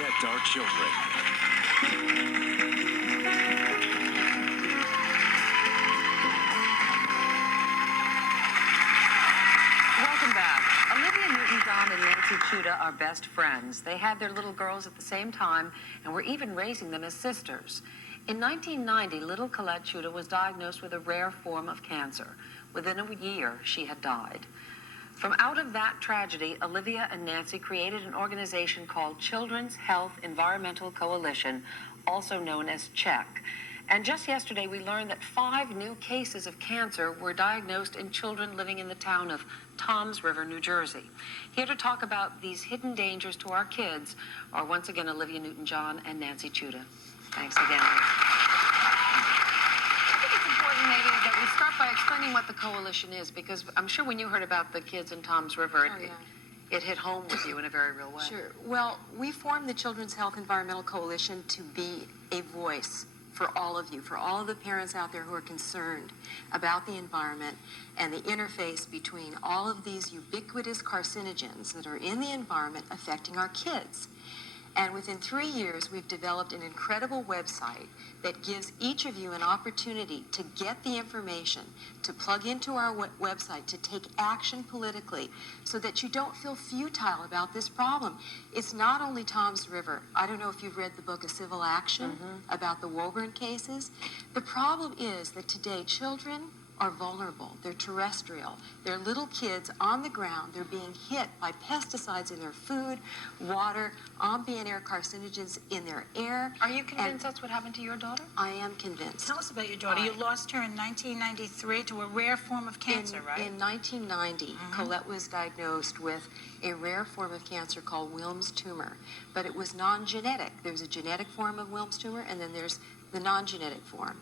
protect our children. Welcome back. Olivia Newton-John and Nancy Chuda are best friends. They had their little girls at the same time and were even raising them as sisters. In 1990, little Colette Chuda was diagnosed with a rare form of cancer. Within a year, she had died. From out of that tragedy, Olivia and Nancy created an organization called Children's Health Environmental Coalition, also known as CHEC. And just yesterday, we learned that 5 new cases of cancer were diagnosed in children living in the town of Toms River, New Jersey. Here to talk about these hidden dangers to our kids are once again Olivia Newton-John and Nancy Chuda. Thanks again. I think it's important maybe that we start by explaining what the coalition is, because I'm sure when you heard about the kids in Toms River, it hit home with you in a very real way. Sure. Well, we formed the Children's Health Environmental Coalition to be a voice for all of you, for all of the parents out there who are concerned about the environment and the interface between all of these ubiquitous carcinogens that are in the environment affecting our kids. And within 3 years, we've developed an incredible website that gives each of you an opportunity to get the information, to plug into our website, to take action politically, so that you don't feel futile about this problem. It's not only Toms River. I don't know if you've read the book A Civil Action about the Woburn cases. The problem is that today children are vulnerable. They're terrestrial. They're little kids on the ground. They're being hit by pesticides in their food, water, ambient air carcinogens in their air. Are you convinced that's what happened to your daughter? I am convinced. Tell us about your daughter. You lost her in 1993 to a rare form of cancer, right? In 1990, Colette was diagnosed with a rare form of cancer called Wilms tumor, but it was non-genetic. There's a genetic form of Wilms tumor, and then there's the non-genetic form.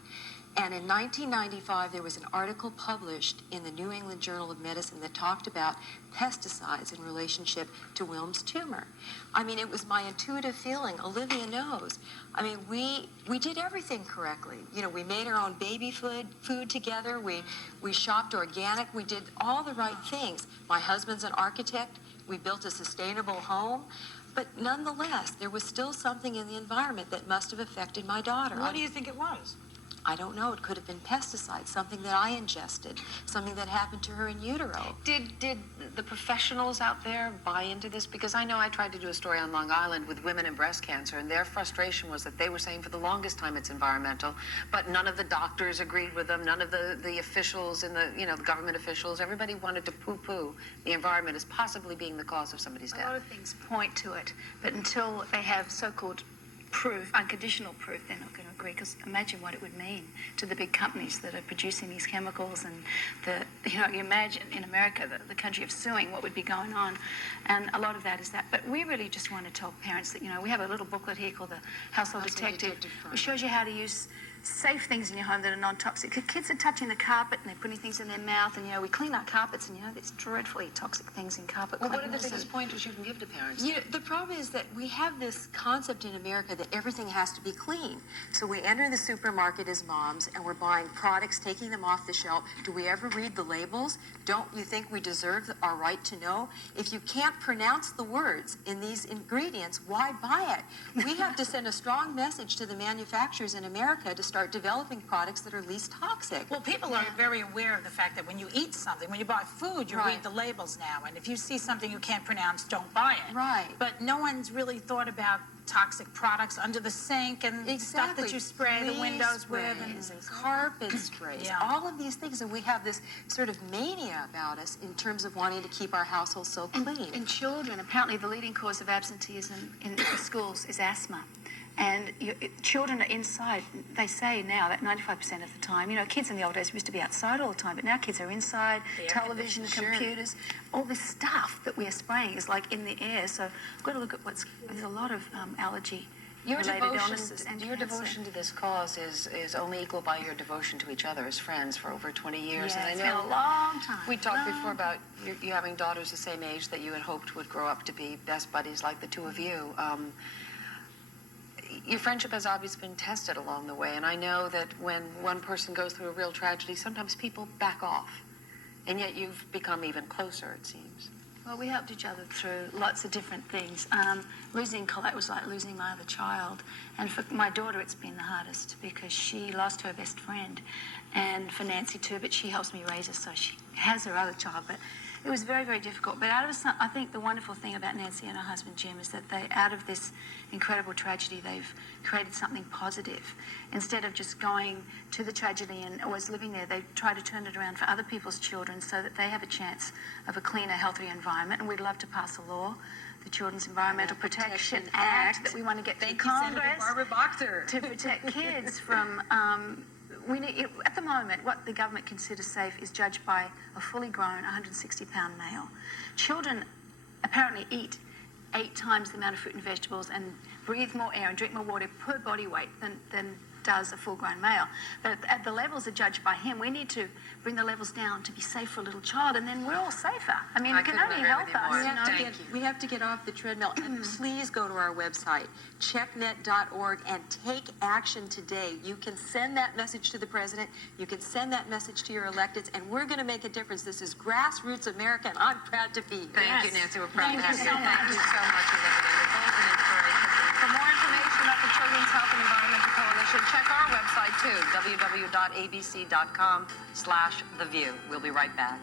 And in 1995, there was an article published in the New England Journal of Medicine that talked about pesticides in relationship to Wilms tumor. I mean, it was my intuitive feeling. Olivia knows. I mean, we did everything correctly. You know, we made our own baby food together. We shopped organic. We did all the right things. My husband's an architect. We built a sustainable home. But nonetheless, there was still something in the environment that must have affected my daughter. What do you think it was? I don't know. It could have been pesticides, something that I ingested, something that happened to her in utero. Did the professionals out there buy into this? Because I know I tried to do a story on Long Island with women in breast cancer, and their frustration was that they were saying for the longest time it's environmental, but none of the doctors agreed with them, none of the officials in the, the government officials, everybody wanted to poo-poo the environment as possibly being the cause of somebody's death. A lot of things point to it, but until they have so-called proof, unconditional proof, they're not going to agree, because imagine what it would mean to the big companies that are producing these chemicals, and you imagine in America, the country of suing, what would be going on, and a lot of that is that. But we really just want to tell parents that, we have a little booklet here called the Household Detective, which shows you how to use safe things in your home that are non-toxic. Kids are touching the carpet and they're putting things in their mouth, and we clean our carpets, and there's dreadfully toxic things in carpet Well, cleaners. what are the biggest pointers you can give to parents? The problem is that we have this concept in America that everything has to be clean. So we enter the supermarket as moms, and we're buying products, taking them off the shelf. Do we ever read the labels? Don't you think we deserve our right to know? If you can't pronounce the words in these ingredients, why buy it? We have to send a strong message to the manufacturers in America to start developing products that are least toxic. Well, people are very aware of the fact that when you eat something, when you buy food, you read the labels now, and if you see something you can't pronounce, don't buy it. Right. But no one's really thought about toxic products under the sink and stuff that you spray the windows with, and carpet sprays, all of these things, and we have this sort of mania about us in terms of wanting to keep our households so clean. In children, apparently the leading cause of absenteeism in the schools is asthma. And children are inside. They say now that 95% of the time, kids in the old days used to be outside all the time, but now kids are inside, television, computers, all this stuff that we are spraying is like in the air. So we've got to look at there's a lot of allergy. Your devotion to this cause is only equal by your devotion to each other as friends for over 20 years. Yeah, and it's I know been a long time. We talked before about you having daughters the same age that you had hoped would grow up to be best buddies like the two of you. Your friendship has obviously been tested along the way, and I know that when one person goes through a real tragedy, sometimes people back off, and yet you've become even closer, it seems. Well, we helped each other through lots of different things. Losing Colette was like losing my other child. And for my daughter, it's been the hardest because she lost her best friend. And for Nancy too, but she helps me raise her, so she has her other child. But it was very, very difficult. But I think the wonderful thing about Nancy and her husband Jim is that out of this incredible tragedy, they've created something positive. Instead of just going to the tragedy and always living there, they try to turn it around for other people's children so that they have a chance of a cleaner, healthier environment. And we'd love to pass a law, the Children's Environmental Protection Act, that we want to get through Congress Barbara Boxer. to protect kids from. At the moment, what the government considers safe is judged by a fully grown 160-pound male. Children apparently eat 8 times the amount of fruit and vegetables and breathe more air and drink more water per body weight than does a full-grown male. But at the levels are judged by him. We need to bring the levels down to be safe for a little child, and then we're all safer. I mean, it can only help us. We have to get off the treadmill. And please go to our website, checknet.org, and take action today. You can send that message to the president. You can send that message to your electeds, and we're going to make a difference. This is grassroots America, and I'm proud to be. Thank you, Nancy. We're proud to have you. so much. Thank you so much, Olivia. You're both an inspiration. For more information about the Children's Health and Environmental Coalition, check our website too, www.abc.com/theview. We'll be right back.